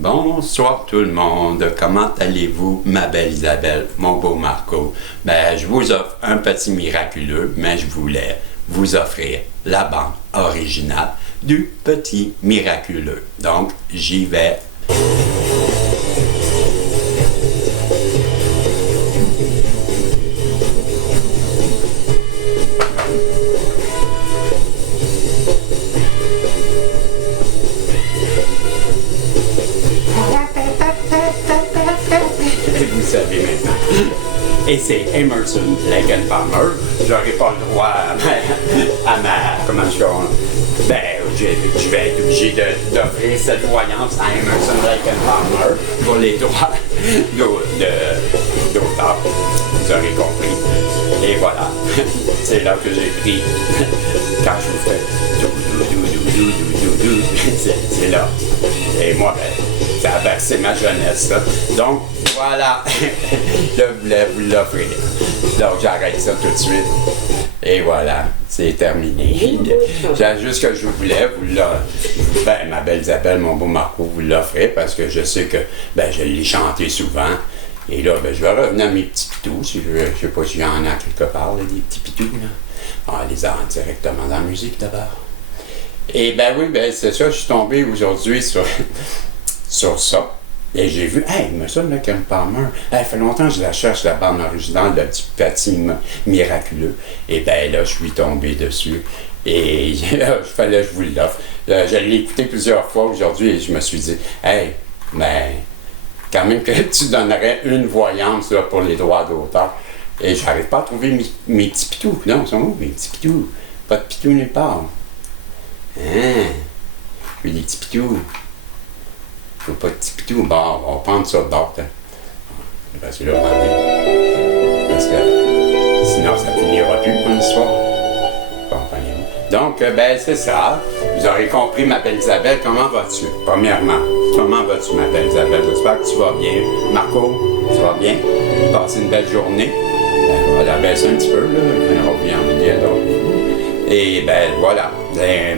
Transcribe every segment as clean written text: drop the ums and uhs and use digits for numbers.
Bonsoir tout le monde, comment allez-vous, ma belle Isabelle, mon beau Marco? Je vous offre un petit miraculeux, mais je voulais vous offrir la bande originale du petit miraculeux. Donc, j'y vais. Vous savez maintenant. Et c'est Emerson Lake and Palmer. J'aurais pas le droit à ma comment je vais être obligé d'offrir cette voyance à Emerson Lake and Palmer pour les droits d'auteur. Vous aurez compris. Et voilà. C'est là que j'ai pris quand je vous fais c'est là. Et moi, c'est ma jeunesse, ça. Donc, voilà, je voulais vous l'offrir. Donc, j'arrête ça tout de suite. Et voilà, c'est terminé. C'est juste que je voulais ma belle Isabelle, mon beau Marco, vous l'offrir parce que je sais que je l'ai chanté souvent. Et là, je vais revenir à mes petits pitous. Je sais pas s'il y en a quelque part, là, des petits pitous. Là. On va les entendre directement dans la musique d'abord. Et c'est ça, je suis tombé aujourd'hui sur ça. Et j'ai vu, Emerson Lake and Palmer, ça fait longtemps que je la cherche, la bande originale du petit miraculeux. Et là, je suis tombé dessus. Et il fallait que je vous l'offre. Je l'ai écouté plusieurs fois aujourd'hui et je me suis dit, quand même que tu donnerais une voyance là, pour les droits d'auteur. Et j'arrive pas à trouver mes petits pitous. Non, ils sont où mes petits pitous? Pas de pitous nulle part. Puis des petits pitous. Faut pas de petits pitous. Bon, on va prendre ça de bord. Parce que là, parce que sinon, ça finira plus pour l'histoire. Comprenez-vous? Donc, c'est ça. Vous aurez compris, ma belle Isabelle, comment vas-tu? Premièrement, comment vas-tu, ma belle Isabelle? J'espère que tu vas bien. Marco, tu vas bien? Passer une belle journée? On va la baisser un petit peu, là. On revient en midi à l'autre. Et voilà.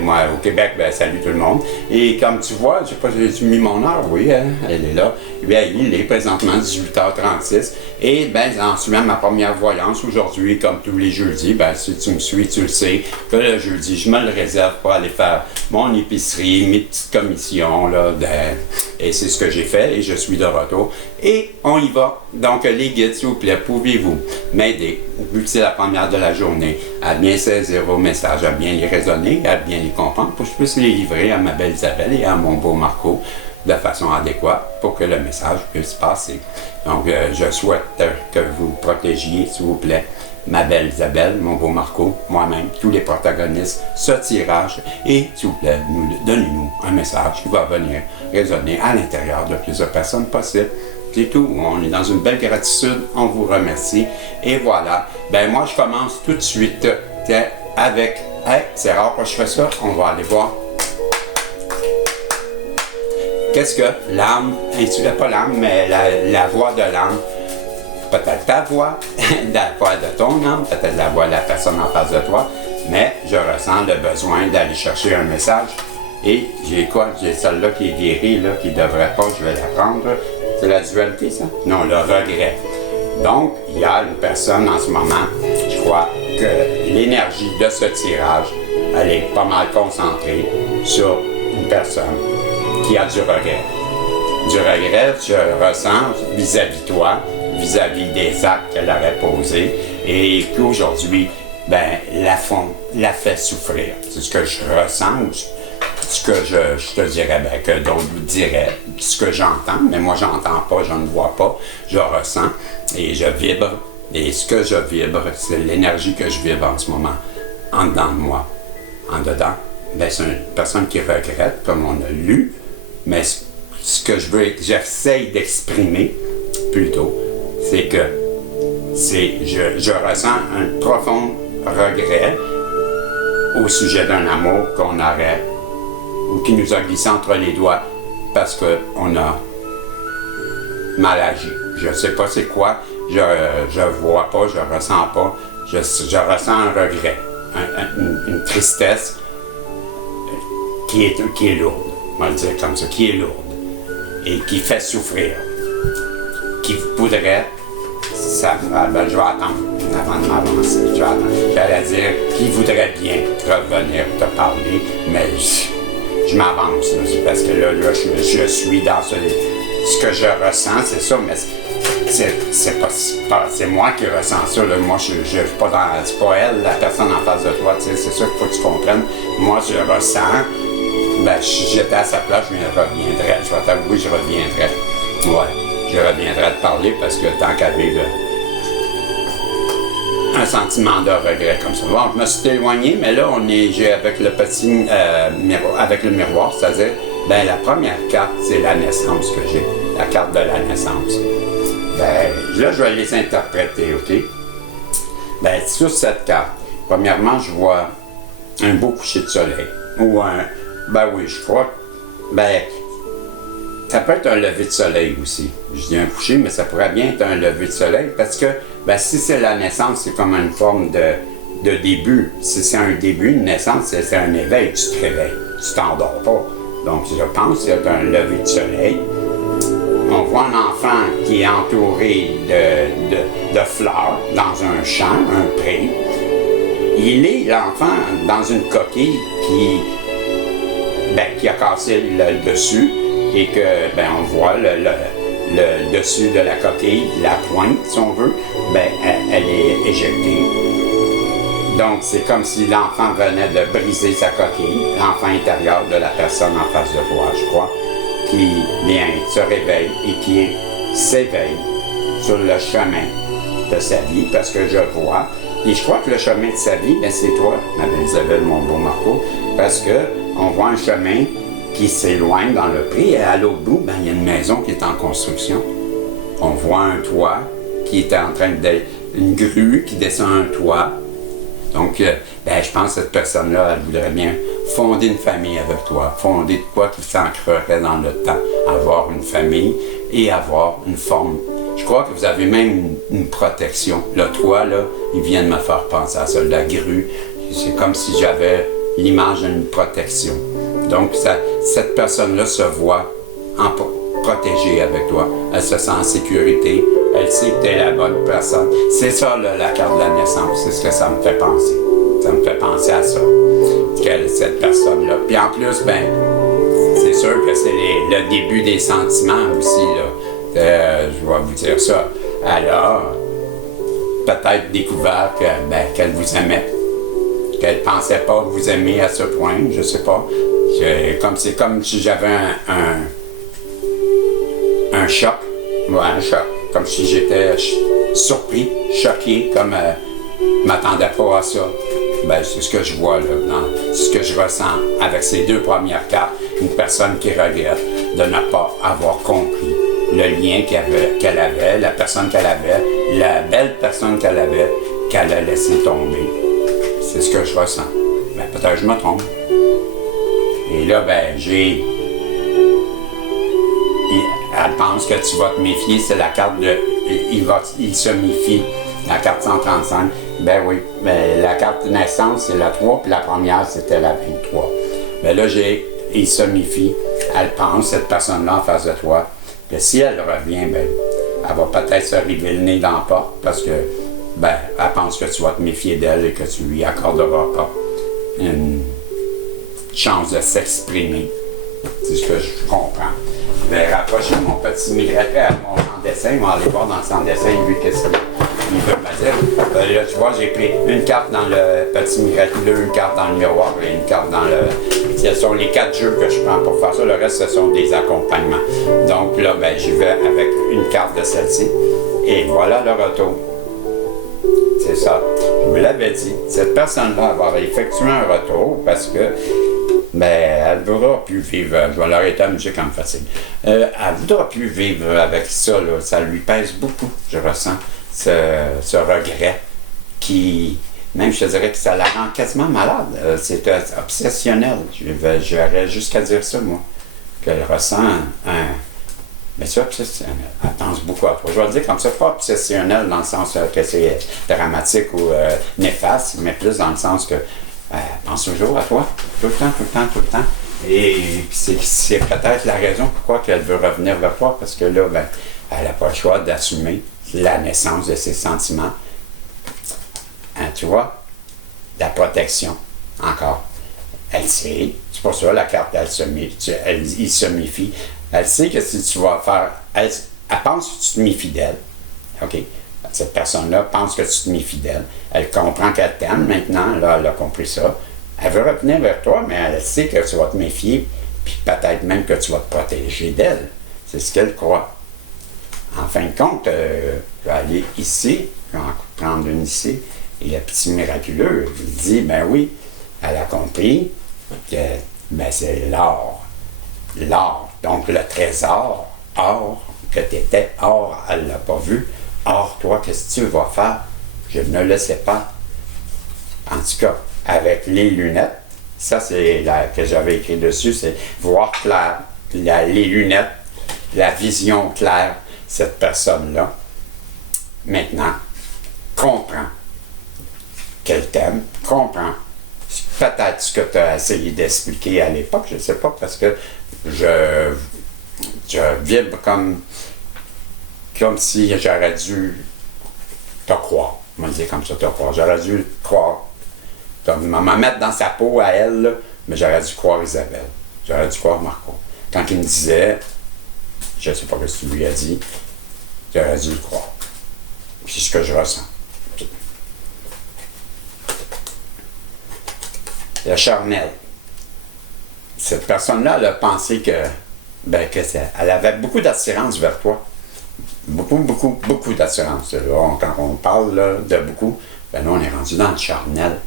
Moi, au Québec, salut tout le monde. Et comme tu vois, je sais pas, j'ai mis mon heure, oui, elle est là. Il est présentement 18h36. Et j'en suis à ma première voyance aujourd'hui, comme tous les jeudis. Si tu me suis, tu le sais, que le jeudi, je me le réserve pour aller faire mon épicerie, mes petites commissions, là, et c'est ce que j'ai fait, et je suis de retour. Et on y va. Donc, les guides, s'il vous plaît, pouvez-vous m'aider, vu que c'est la première de la journée, à bien saisir vos messages, à bien les raisonner, à bien les comprendre, pour que je puisse les livrer à ma belle Isabelle et à mon beau Marco de façon adéquate pour que le message puisse passer. Donc, je souhaite que vous protégiez, s'il vous plaît, ma belle Isabelle, mon beau Marco, moi-même, tous les protagonistes, ce tirage, et s'il vous plaît, donnez-nous un message qui va venir résonner à l'intérieur de plusieurs personnes possibles. C'est tout. On est dans une belle gratitude. On vous remercie. Et voilà. Moi, je commence tout de suite avec... c'est rare que je fais ça. On va aller voir. Qu'est-ce que l'âme, pas l'âme, mais la voix de l'âme, peut-être ta voix, la voix de ton âme, peut-être la voix de la personne en face de toi, mais je ressens le besoin d'aller chercher un message. Et j'ai quoi? J'ai celle-là qui est guérie, là, qui ne devrait pas, je vais la prendre. C'est la dualité, ça? Non, le regret. Donc, il y a une personne en ce moment, je crois que l'énergie de ce tirage, elle est pas mal concentrée sur une personne qui a du regret. Du regret, je ressens vis-à-vis toi, vis-à-vis des actes qu'elle aurait posés et qu'aujourd'hui, la fait souffrir. C'est ce que je ressens, ce que je te dirais, que d'autres vous diraient, ce que j'entends, mais moi j'entends pas, je ne vois pas, je ressens et je vibre. Et ce que je vibre, c'est l'énergie que je vibre en ce moment, en dedans de moi. En dedans, c'est une personne qui regrette, comme on a lu, mais ce que j'essaye d'exprimer, plutôt, c'est que je ressens un profond regret au sujet d'un amour qu'on aurait ou qui nous a glissé entre les doigts parce qu'on a mal agi. Je ne sais pas c'est quoi, je vois pas, je ressens pas, je ressens un regret, une tristesse qui est lourde, on va le dire comme ça, qui est lourde. et qui fait souffrir, qui voudrait, ben, je vais attendre avant de m'avancer, j'allais dire qui voudrait bien revenir te parler, mais je m'avance, là, parce que là je suis dans ce que je ressens, c'est ça, mais c'est moi qui ressens ça, là. Moi je suis pas dans, c'est pas elle, la personne en face de toi, c'est ça qu'il faut que tu comprennes. Moi je ressens, ben si j'étais à sa place, je reviendrais, je vais t'avouer, je reviendrais. Ouais, je reviendrais te parler parce que tant qu'à vivre un sentiment de regret comme ça. Bon, je me suis éloigné, mais là, j'ai avec le petit miroir, avec le miroir, c'est-à-dire, ben la première carte, c'est la naissance que j'ai, la carte de la naissance. Ben, là, je vais les interpréter, OK? Ben, sur cette carte, premièrement, je vois un beau coucher de soleil, ou ben oui, je crois, ben, ça peut être un lever de soleil aussi. Je dis un coucher, mais ça pourrait bien être un lever de soleil parce que ben, si c'est la naissance, c'est comme une forme de début. Si c'est un début, une naissance, c'est un éveil, tu te réveilles, tu t'endors pas. Donc je pense que c'est un lever de soleil. On voit un enfant qui est entouré de fleurs dans un champ, un pré. Il est l'enfant dans une coquille qui a cassé le dessus. Et que, ben, on voit le dessus de la coquille, la pointe, si on veut, ben, elle est éjectée. Donc, c'est comme si l'enfant venait de briser sa coquille, l'enfant intérieur de la personne en face de toi, je crois, qui vient, se réveille et qui s'éveille sur le chemin de sa vie, parce que je vois, et je crois que le chemin de sa vie, ben, c'est toi, ma belle Isabelle, mon beau Marco, parce que on voit un chemin qui s'éloigne dans le pré, et à l'autre bout, ben, il y a une maison qui est en construction. On voit un toit qui est en train une grue qui descend un toit. Donc, ben, je pense que cette personne-là, elle voudrait bien fonder une famille avec toi, fonder de quoi qui s'ancrerait dans le temps, avoir une famille et avoir une forme. Je crois que vous avez même une protection. Le toit, là, il vient de me faire penser à ça, la grue. C'est comme si j'avais l'image d'une protection. Donc, cette personne-là se voit protégée avec toi. Elle se sent en sécurité. Elle sait que tu es la bonne personne. C'est ça, là, la carte de la naissance. C'est ce que ça me fait penser. Ça me fait penser à ça. Cette personne-là. Puis en plus, ben, c'est sûr que c'est le début des sentiments aussi, là. Je vais vous dire ça. Elle a peut-être découvert qu'elle vous aimait. Qu'elle ne pensait pas vous aimer à ce point, je sais pas. C'est comme si j'avais un choc. Ouais, un choc. Comme si j'étais surpris, choqué, comme je m'attendais pas à ça. Ben, c'est ce que je vois là, c'est ce que je ressens avec ces deux premières cartes. Une personne qui regrette de ne pas avoir compris le lien qu'elle avait, la personne qu'elle avait, la belle personne qu'elle a laissé tomber. C'est ce que je ressens. Ben, peut-être que je me trompe. Et là, ben, elle pense que tu vas te méfier, c'est la carte de... Il se méfie, la carte 135. Ben oui, ben, la carte de naissance, c'est la 3, puis la première, c'était la 23. Ben là, il se méfie, elle pense, cette personne-là en face de toi, que si elle revient, ben, elle va peut-être se river le nez dans la porte, parce que, ben, elle pense que tu vas te méfier d'elle et que tu lui accorderas pas une chance de s'exprimer. C'est ce que je comprends. Je vais rapprocher mon petit migrateur à mon centre dessin. On va aller voir dans le centre dessin, lui, qu'est-ce qu'il veut me dire. Là, tu vois, j'ai pris une carte dans le petit migrateur, une carte dans le miroir et une carte dans le... Ce sont les 4 jeux que je prends pour faire ça. Le reste, ce sont des accompagnements. Donc là, ben, j'y vais avec une carte de celle-ci. Et voilà le retour. C'est ça. Je vous l'avais dit. Cette personne-là va effectuer un retour parce que ben, elle ne voudra plus vivre, je vais l'arrêter la musique en facile. Elle ne voudra plus vivre avec ça, là. Ça lui pèse beaucoup, je ressens, ce regret qui, même je te dirais que ça la rend quasiment malade. C'est obsessionnel, j'irais jusqu'à dire ça, moi, qu'elle ressent mais c'est obsessionnel, elle pense beaucoup à toi. Je vais le dire comme ça, pas obsessionnel dans le sens que c'est dramatique ou néfaste, mais plus dans le sens que pense toujours à toi, tout le temps, tout le temps, tout le temps. Et c'est peut-être la raison pourquoi elle veut revenir vers toi, parce que là, ben, elle n'a pas le choix d'assumer la naissance de ses sentiments. Hein, tu vois? La protection, encore. Elle sait, c'est pour ça la carte, il se méfie. Elle sait que si tu vas faire... Elle pense que tu te méfies d'elle. OK? Cette personne-là pense que tu te méfies d'elle. Elle comprend qu'elle t'aime maintenant, là, elle a compris ça. Elle veut revenir vers toi, mais elle sait que tu vas te méfier, puis peut-être même que tu vas te protéger d'elle. C'est ce qu'elle croit. En fin de compte, je vais aller ici, je vais en prendre une ici, et le petit miraculeux, il dit, ben oui, elle a compris que ben c'est l'or. L'or, donc le trésor, or, que tu étais, or, elle ne l'a pas vu. Or, toi, qu'est-ce que tu vas faire? Je ne le sais pas. En tout cas, avec les lunettes, ça c'est que j'avais écrit dessus, c'est voir clair. Les lunettes, la vision claire, cette personne-là, maintenant, comprend qu'elle t'aime, comprend peut-être ce que tu as essayé d'expliquer à l'époque, je ne sais pas, parce que je vibre comme si j'aurais dû te croire. On va dire comme ça, te croire. J'aurais dû croire. Comme me mettre dans sa peau à elle, là, mais j'aurais dû croire Isabelle. J'aurais dû croire Marco. Quand il me disait, je ne sais pas ce que tu lui as dit, j'aurais dû le croire. Puis c'est ce que je ressens. Le charnel. Cette personne-là, elle a pensé elle avait beaucoup d'attirance vers toi. Beaucoup d'attirance. Quand on parle là, de beaucoup, ben là, on est rendu dans le charnel.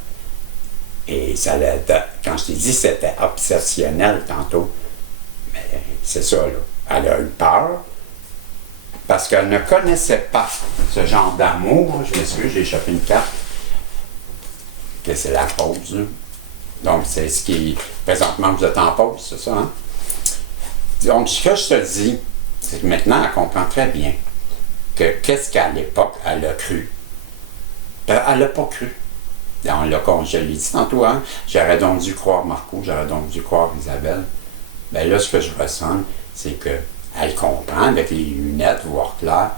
Et ça quand je t'ai dit c'était obsessionnel tantôt, mais c'est ça, là. Elle a eu peur parce qu'elle ne connaissait pas ce genre d'amour. Je m'excuse, j'ai échappé une carte. Que c'est la pause. Là. Donc, c'est ce qui... Présentement, vous êtes en pause, c'est ça, hein? Donc, ce que je te dis, c'est que maintenant, elle comprend très bien que qu'est-ce qu'à l'époque, elle a cru. Elle n'a pas cru. Comme je l'ai dit tantôt, hein, j'aurais donc dû croire Marco, j'aurais donc dû croire Isabelle. Bien là, ce que je ressens, c'est qu'elle comprend avec les lunettes, voir clair,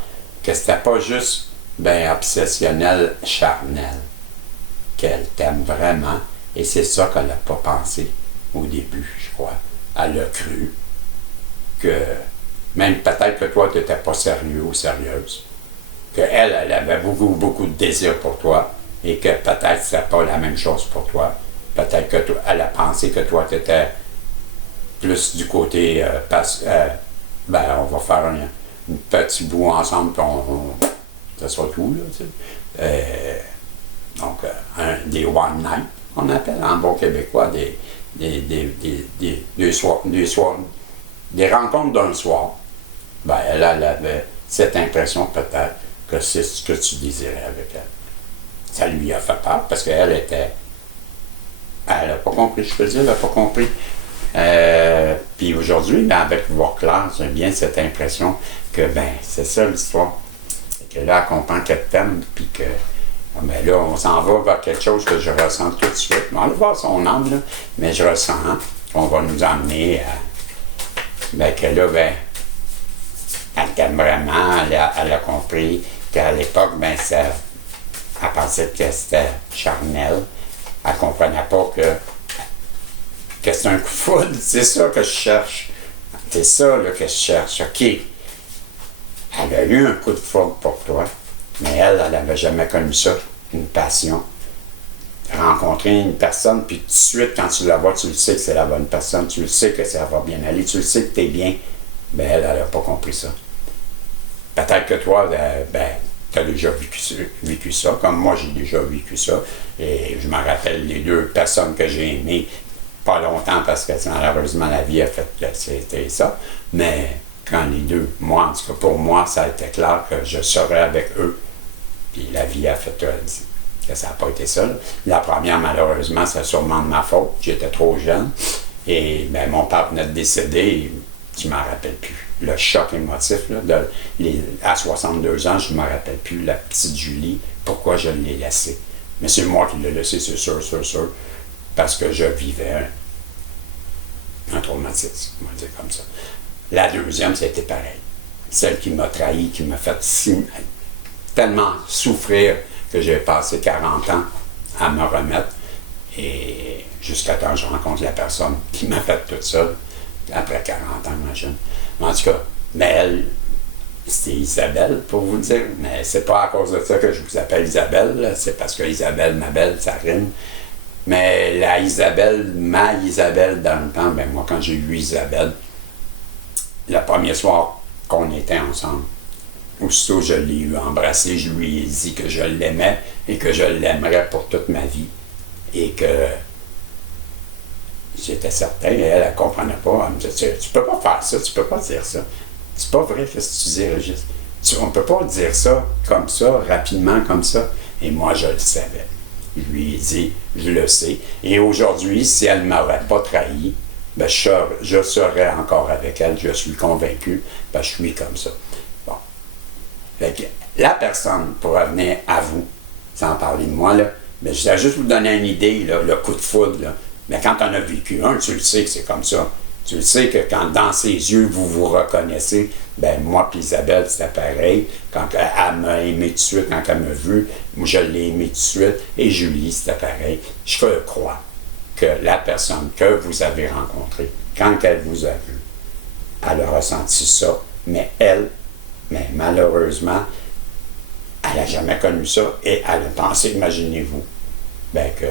que c'était pas juste obsessionnel, charnel, qu'elle t'aime vraiment, et c'est ça qu'elle n'a pas pensé au début, je crois. Elle a cru que, même peut-être que toi, tu n'étais pas sérieux ou sérieuse, qu'elle, elle avait beaucoup de désir pour toi, et que peut-être ce n'était pas la même chose pour toi. Peut-être qu'elle a pensé que toi, tu étais plus du côté, on va faire un petit bout ensemble, puis ça sera tout, là, tu sais. Donc, des one night, on appelle en bon québécois, des rencontres d'un soir. Elle avait cette impression peut-être que c'est ce que tu désirais avec elle. Ça lui a fait peur parce qu'elle était... Elle n'a pas compris, je peux dire, elle n'a pas compris. Puis aujourd'hui, avec Voir clair, j'ai bien cette impression que, c'est ça l'histoire. Et que là, elle comprend qu'elle t'aime, puis que... là, on s'en va vers quelque chose que je ressens tout de suite. On va voir son âme, là, mais je ressens qu'on va nous emmener à... que là, elle t'aime vraiment, elle a compris qu'à l'époque, elle pensait que c'était charnel. Elle ne comprenait pas que c'est un coup de foudre. C'est ça que je cherche. C'est ça là, que je cherche. OK. Elle a eu un coup de foudre pour toi. Mais elle n'avait jamais connu ça, une passion. Rencontrer une personne, puis tout de suite, quand tu la vois, tu le sais que c'est la bonne personne, tu le sais que ça va bien aller, tu le sais que tu es bien. Elle n'a pas compris ça. Peut-être que toi, tu as déjà vécu ça, comme moi j'ai déjà vécu ça. Et je me rappelle les deux personnes que j'ai aimées, pas longtemps parce que malheureusement la vie a fait que c'était ça. Mais quand les deux, moi en tout cas pour moi, ça a été clair que je serais avec eux. Puis la vie a fait que ça n'a pas été ça. La première, malheureusement, c'est sûrement de ma faute. J'étais trop jeune. Et mon père venait de décéder. Je ne m'en rappelle plus. Le choc émotif, là, à 62 ans, je ne me rappelle plus. La petite Julie, pourquoi je l'ai laissée. Mais c'est moi qui l'ai laissée, c'est sûr. Parce que je vivais un traumatisme, on va dire comme ça. La deuxième, c'était pareil. Celle qui m'a trahi, qui m'a fait tellement souffrir que j'ai passé 40 ans à me remettre. Et jusqu'à temps que je rencontre la personne qui m'a fait tout ça, après 40 ans, imagine. En tout cas, mais elle, c'était Isabelle, pour vous le dire, mais c'est pas à cause de ça que je vous appelle Isabelle, là. C'est parce que Isabelle, ma belle, ça rime. Mais la Isabelle, ma Isabelle dans le temps, ben moi, quand j'ai eu Isabelle, le premier soir qu'on était ensemble, aussitôt je l'ai eu embrassé, je lui ai dit que je l'aimais et que je l'aimerais pour toute ma vie. Et que j'étais certain, et elle ne comprenait pas. Elle me disait, tu peux pas faire ça, tu peux pas dire ça. C'est pas vrai, qu'est-ce que tu dis, Régis? On peut pas dire ça, rapidement, comme ça. Et moi, je le savais. Je lui ai dit, je le sais. Et aujourd'hui, si elle ne m'aurait pas trahi, ben je serais encore avec elle, je suis convaincu, ben je suis comme ça. Bon. Fait que la personne, pour revenir à vous, sans parler de moi, là, mais je vais juste vous donner une idée, là, le coup de foudre. Là. Mais quand on a vécu un, tu le sais que c'est comme ça. Tu le sais que quand dans ses yeux, vous vous reconnaissez, ben moi et Isabelle, c'était pareil. Quand elle m'a aimé tout de suite, quand elle m'a vu, moi je l'ai aimé tout de suite. Et Julie, c'était pareil. Je crois que la personne que vous avez rencontrée, quand elle vous a vu, elle a ressenti ça, mais malheureusement, elle n'a jamais connu ça et elle a pensé, imaginez-vous, ben que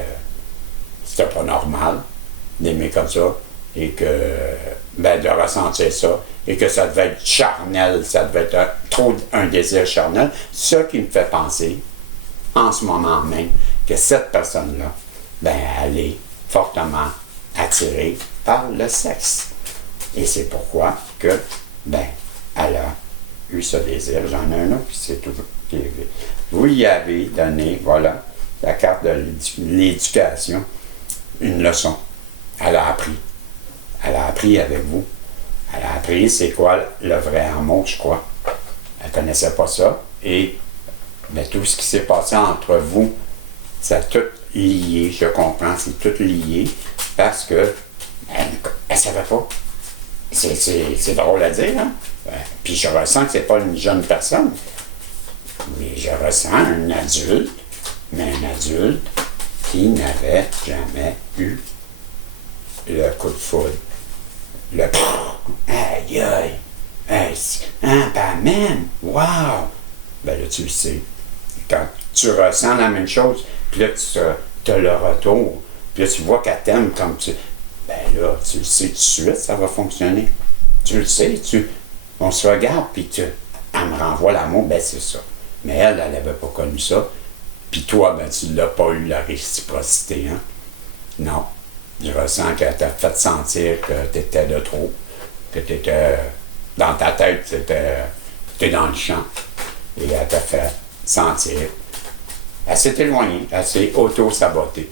c'était pas normal d'aimer comme ça et que, ben de ressentir ça et que ça devait être charnel, ça devait être trop un désir charnel, ce qui me fait penser, en ce moment même, que cette personne-là, ben elle est fortement attirée par le sexe. Et c'est pourquoi que, ben, elle a eu ce désir. J'en ai un autre, puis c'est tout. Vous y avez donné, voilà, la carte de l'éducation, une leçon. Elle a appris. Elle a appris avec vous. Elle a appris c'est quoi le vrai amour, je crois. Elle ne connaissait pas ça. Et mais tout ce qui s'est passé entre vous, ça a tout lié, je comprends, c'est tout lié, parce que elle ne savait pas. C'est drôle à dire, hein? Puis je ressens que c'est pas une jeune personne. Mais je ressens un adulte, mais un adulte qui n'avait jamais eu le coup de foudre. Le aïe aïe, ben man, wow! Ben là, tu le sais. Quand tu ressens la même chose, puis là, tu as le retour, puis là, tu vois qu'elle t'aime comme tu. Ben là, tu le sais tout de suite, ça va fonctionner. Tu le sais, on se regarde, puis elle me renvoie l'amour, ben c'est ça. Mais elle n'avait pas connu ça. Puis toi, ben tu n'as pas eu la réciprocité, hein? Non. Je ressens qu'elle t'a fait sentir que tu étais de trop, que tu étais dans ta tête, tu étais dans le champ. Et elle t'a fait sentir. Elle s'est éloignée, elle s'est auto-sabotée.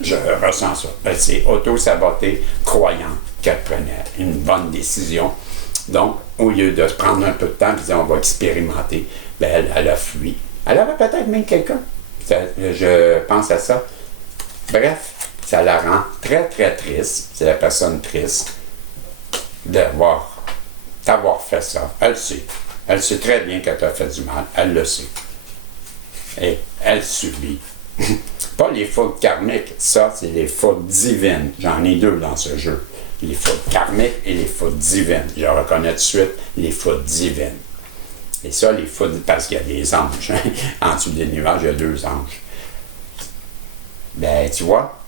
Je ressens ça. Elle s'est auto-sabotée, croyant qu'elle prenait une bonne décision. Donc, au lieu de se prendre un peu de temps et dire on va expérimenter, ben elle a fui. Elle avait peut-être même quelqu'un. Je pense à ça. Bref, ça la rend très, très triste. C'est la personne triste t'avoir fait ça. Elle sait. Elle sait très bien qu'elle t'a fait du mal. Elle le sait. Et elle subit. Pas les fautes karmiques. Ça, c'est les fautes divines. J'en ai deux dans ce jeu. Les fautes karmiques et les fautes divines. Je reconnais tout de suite les fautes divines. Et ça, les fautes, parce qu'il y a des anges. En dessous des nuages, il y a deux anges. Ben, tu vois,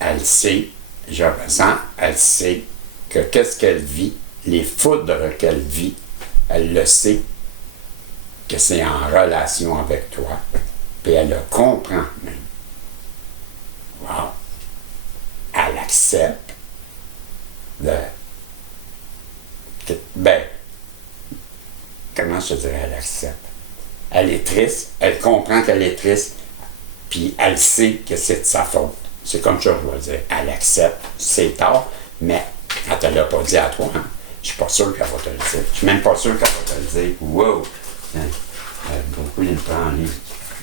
elle sait, je ressens, elle sait que qu'est-ce qu'elle vit, les foudres qu'elle vit, elle le sait, que c'est en relation avec toi. Puis elle le comprend même. Wow! Elle accepte ben, comment je dirais, elle accepte? Elle est triste, elle comprend qu'elle est triste, puis elle sait que c'est de sa faute. C'est comme ça que je dois dire. Elle accepte, c'est tard, mais elle ne te l'a pas dit à toi. Hein? Je suis pas sûr qu'elle va te le dire. Je suis même pas sûr qu'elle va te le dire. Wow! Beaucoup de temps en livre.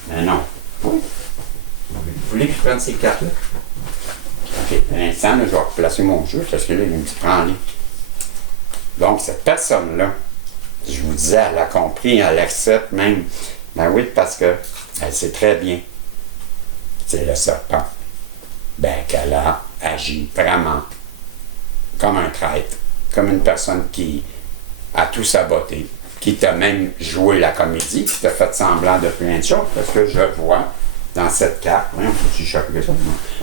Mais non. Oui. Vous voulez que je prenne ces cartes-là? OK, à l'instant, là, je vais replacer mon jeu parce que là, il me dit prends-les. Donc, cette personne-là, je vous disais, elle a compris, elle accepte même. Ben oui, parce que elle sait très bien, c'est le serpent, ben qu'elle a agi vraiment comme un traître, comme une personne qui a tout saboté, qui t'a même joué la comédie, qui t'a fait semblant de plein de choses, parce que je vois dans cette carte,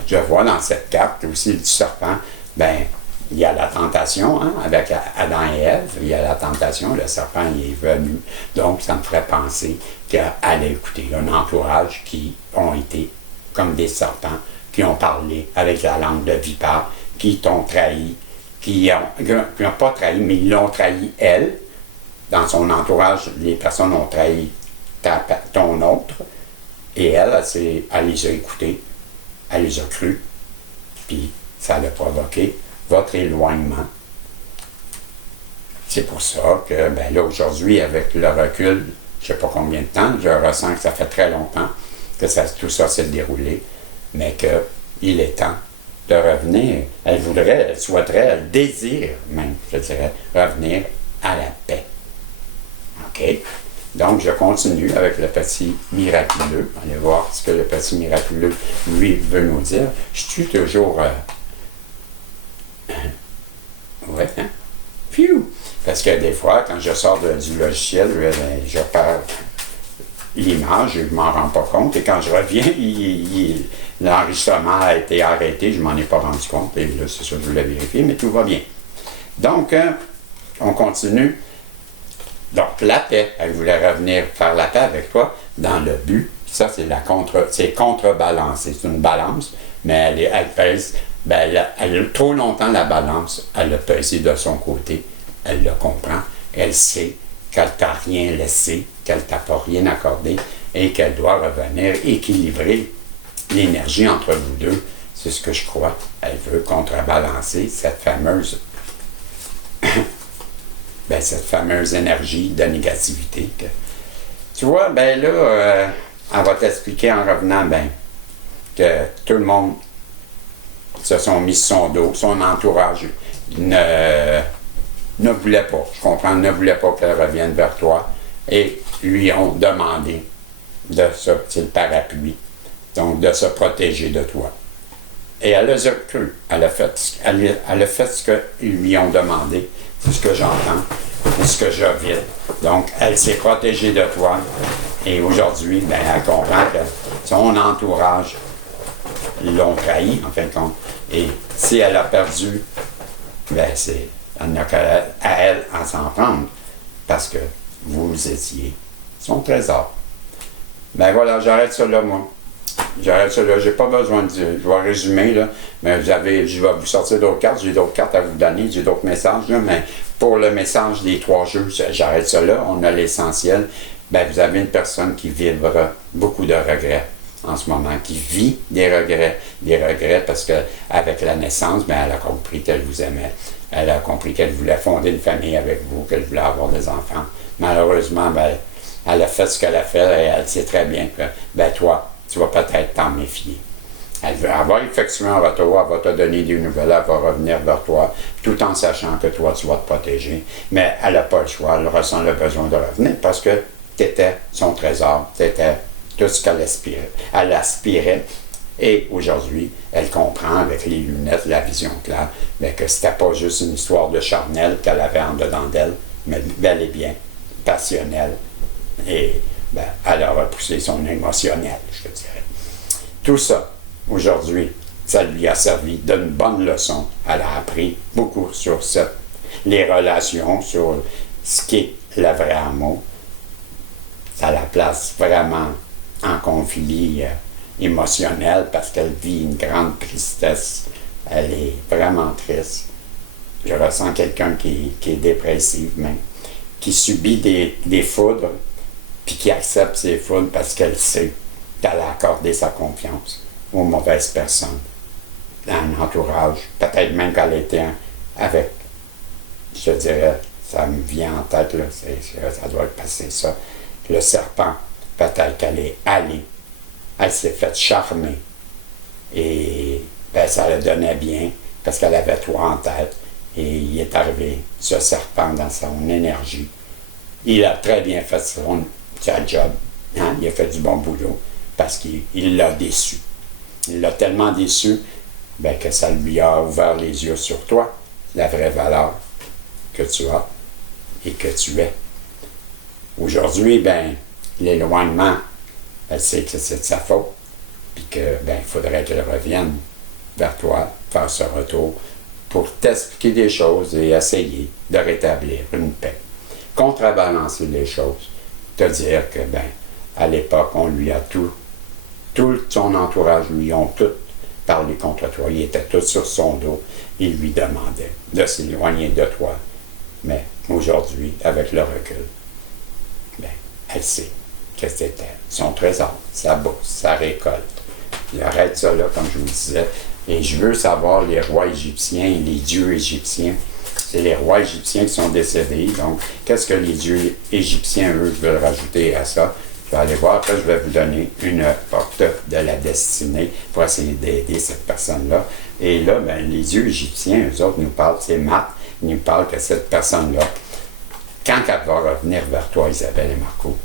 je vois dans cette carte aussi du serpent, ben il y a la tentation, hein, avec Adam et Ève, il y a la tentation, le serpent il est venu. Donc, ça me ferait penser qu'elle a écouté un entourage qui ont été comme des serpents, qui ont parlé avec la langue de vipère, qui t'ont trahi, qui n'ont pas trahi, mais ils l'ont trahi elle. Dans son entourage, les personnes ont trahi ton autre, et elle les a écoutés, elle les a crus, puis ça l'a provoqué votre éloignement. C'est pour ça que, ben là, aujourd'hui, avec le recul, je ne sais pas combien de temps, je ressens que ça fait très longtemps que tout ça s'est déroulé, mais qu'il est temps de revenir. Elle souhaiterait, elle désire même, je dirais, revenir à la paix. OK? Donc, je continue avec le petit miraculeux. Allez voir ce que le petit miraculeux, lui, veut nous dire. Je suis toujours... ouais, hein? Phew! Parce que des fois, quand je sors du logiciel, je perds l'image, je ne m'en rends pas compte. Et quand je reviens, l'enregistrement a été arrêté, je ne m'en ai pas rendu compte. Et là, c'est ça, je voulais vérifier, mais tout va bien. Donc, on continue. Donc, la paix, elle voulait revenir faire la paix avec toi dans le but. Ça, c'est contrebalancé. C'est une balance, mais elle pèse. Ben, elle a trop longtemps la balance, elle a pesé de son côté, elle le comprend, elle sait qu'elle t'a rien laissé, qu'elle t'a pas rien accordé et qu'elle doit revenir équilibrer l'énergie entre vous deux. C'est ce que je crois. Elle veut contrebalancer cette fameuse cette fameuse énergie de négativité. Tu vois, ben là, elle va t'expliquer en revenant que tout le monde se sont mis sur son dos, son entourage ne voulait pas, je comprends, ne voulait pas qu'elle revienne vers toi et lui ont demandé c'est le parapluie, donc de se protéger de toi. Et elle les a cru, elle a fait ce qu'ils lui ont demandé, c'est ce que j'entends, c'est ce que je vis. Donc, elle s'est protégée de toi et aujourd'hui, elle comprend que son entourage l'ont trahi, en fin de compte. Et si elle a perdu, elle n'a qu'à elle à s'en prendre, parce que vous étiez son trésor. Ben voilà, j'arrête ça là, moi. J'arrête ça là, j'ai pas besoin de dire, je vais résumer, là, mais je vais vous sortir d'autres cartes, j'ai d'autres cartes à vous donner, j'ai d'autres messages, là, mais pour le message des 3 jeux, j'arrête ça là, on a l'essentiel. Vous avez une personne qui vivra beaucoup de regrets en ce moment, qui vit des regrets parce qu'avec la naissance, elle a compris qu'elle vous aimait. Elle a compris qu'elle voulait fonder une famille avec vous, qu'elle voulait avoir des enfants. Malheureusement, elle a fait ce qu'elle a fait et elle sait très bien que, toi, tu vas peut-être t'en méfier. Elle va effectuer un retour, elle va te donner des nouvelles, elle va revenir vers toi, tout en sachant que toi, tu vas te protéger. Mais elle n'a pas le choix, elle ressent le besoin de revenir parce que tu étais son trésor, tu étais tout ce qu'elle aspirait. Elle aspirait. Et aujourd'hui, elle comprend avec les lunettes, la vision claire, que c'était pas juste une histoire de charnel qu'elle avait en dedans d'elle, mais bel et bien passionnelle. Et elle a repoussé son émotionnel, je te dirais. Tout ça, aujourd'hui, ça lui a servi d'une bonne leçon. Elle a appris beaucoup sur les relations, sur ce qu'est le vrai amour. Ça la place vraiment en conflit émotionnel parce qu'elle vit une grande tristesse. Elle est vraiment triste. Je ressens quelqu'un qui est dépressif même, qui subit des foudres, puis qui accepte ces foudres parce qu'elle sait qu'elle a accordé sa confiance aux mauvaises personnes, dans un entourage. Peut-être même qu'elle était avec, je dirais, ça me vient en tête, là, ça doit être passé ça, le serpent. Peut-être qu'elle est allée, elle s'est faite charmer et ben ça le donnait bien, parce qu'elle avait toi en tête. Et il est arrivé, ce serpent, dans son énergie. Il a très bien fait sa job. Hein? Il a fait du bon boulot, parce qu'il l'a déçu. Il l'a tellement déçu ben, que ça lui a ouvert les yeux sur toi, la vraie valeur que tu as et que tu es. Aujourd'hui, ben, l'éloignement, elle sait que c'est de sa faute, puis que ben, il faudrait qu'elle revienne vers toi, faire ce retour, pour t'expliquer des choses et essayer de rétablir une paix. Contrebalancer les choses, te dire que, ben, à l'époque, on lui a tout son entourage lui ont tout parlé contre toi. Ils étaient tous sur son dos. Ils lui demandaient de s'éloigner de toi. Mais aujourd'hui, avec le recul, ben, elle sait que c'était son trésor, sa bourse, sa récolte. Il arrête ça là, comme je vous disais. Et je veux savoir les rois égyptiens, les dieux égyptiens. C'est les rois égyptiens qui sont décédés. Donc, qu'est-ce que les dieux égyptiens, eux, veulent rajouter à ça? Je vais aller voir, après je vais vous donner une porte de la destinée pour essayer d'aider cette personne-là. Et là, ben, les dieux égyptiens, eux autres, nous parlent, c'est Matt, ils nous parlent que cette personne-là, quand elle va revenir vers toi, Isabelle et Marco,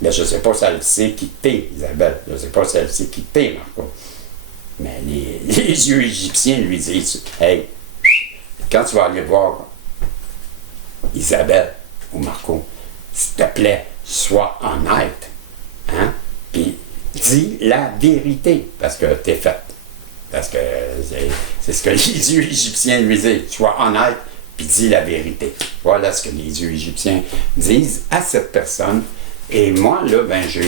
mais je ne sais pas si elle sait qui t'es, Isabelle, je ne sais pas si elle sait qui t'es, Marco. Mais les dieux égyptiens lui disent, hey, quand tu vas aller voir Isabelle ou Marco, s'il te plaît, sois honnête, hein? Puis dis la vérité, parce que t'es faite. Parce que c'est ce que les dieux égyptiens lui disent. Sois honnête, puis dis la vérité. Voilà ce que les dieux égyptiens disent à cette personne. Et moi, là, ben, je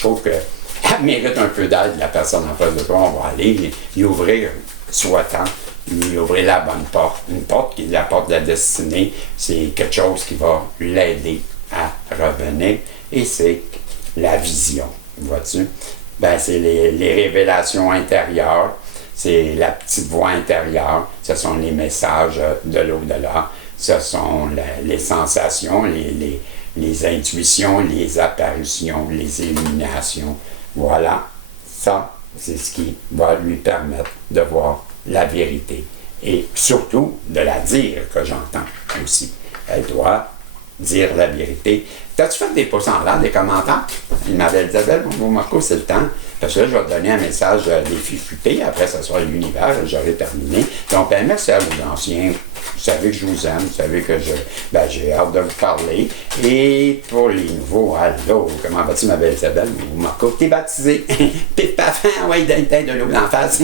trouve que elle mérite un peu d'aide, la personne en face de toi. On va aller y ouvrir, soit-tant, lui ouvrir la bonne porte. Une porte qui est la porte de la destinée. C'est quelque chose qui va l'aider à revenir, et c'est la vision, vois-tu? Ben, c'est les révélations intérieures, c'est la petite voix intérieure, ce sont les messages de l'au-delà, ce sont les sensations, les intuitions, les apparitions, les illuminations. Voilà, ça, c'est ce qui va lui permettre de voir la vérité, et surtout de la dire, que j'entends aussi. Elle doit dire la vérité. T'as-tu fait des pouces en l'air, des commentaires? Il m'avait dit, Isabelle, bonjour Marco, c'est le temps. Parce que là, je vais te donner un message des fifutés. Après, ça sera l'univers, j'aurai terminé. Donc, ben, merci à vous, anciens. Vous savez que je vous aime, vous savez que j'ai hâte de vous parler. Et pour les nouveaux, allô, comment vas-tu, ma belle Isabelle? Marco, t'es baptisé. Pif paf, ouais, de l'eau d'en face.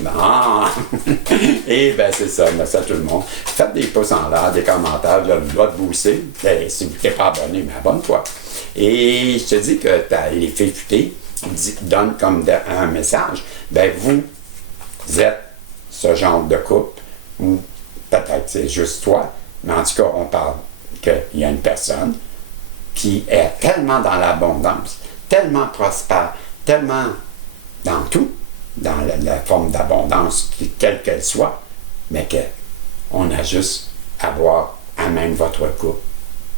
Bon. Et ben, c'est ça, merci à tout le monde. Faites des pouces en l'air, des commentaires, je dois te booster. Si vous n'êtes pas abonné, mais abonne-toi. Et je te dis que les fifutés donnent comme un message. Ben, vous êtes ce genre de couple, ou peut-être c'est juste toi, mais en tout cas, on parle qu'il y a une personne qui est tellement dans l'abondance, tellement prospère, tellement dans tout, dans la forme d'abondance, quelle qu'elle soit, mais qu'on a juste à boire à même votre couple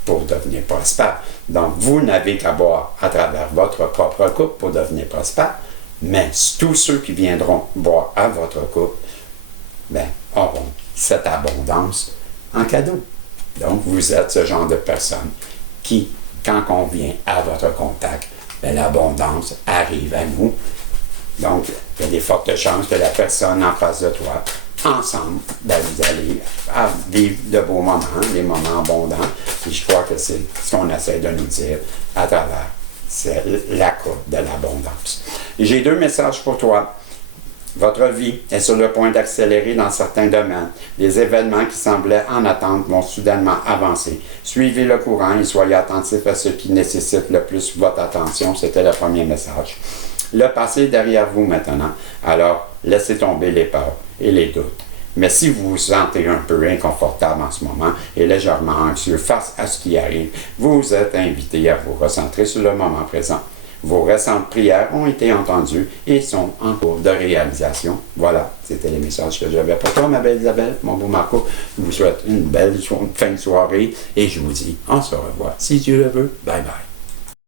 pour devenir prospère. Donc, vous n'avez qu'à boire à travers votre propre couple pour devenir prospère, mais tous ceux qui viendront boire à votre couple, ben, auront cette abondance en cadeau. Donc, vous êtes ce genre de personne qui, quand on vient à votre contact, ben, l'abondance arrive à nous. Donc, il y a des fortes chances que la personne en face de toi, ensemble, ben, vous allez vivre de beaux moments, des moments abondants. Et je crois que c'est ce qu'on essaie de nous dire à travers la courbe de l'abondance. Et j'ai 2 messages pour toi. Votre vie est sur le point d'accélérer dans certains domaines. Les événements qui semblaient en attente vont soudainement avancer. Suivez le courant et soyez attentifs à ce qui nécessite le plus votre attention. C'était le premier message. Le passé est derrière vous maintenant. Alors, laissez tomber les peurs et les doutes. Mais si vous vous sentez un peu inconfortable en ce moment et légèrement anxieux face à ce qui arrive, vous êtes invité à vous recentrer sur le moment présent. Vos récentes prières ont été entendues et sont en cours de réalisation. Voilà, c'était les messages que j'avais pour toi, ma belle Isabelle, mon beau Marco. Je vous souhaite une belle fin de soirée et je vous dis, on se revoit si Dieu le veut. Bye bye.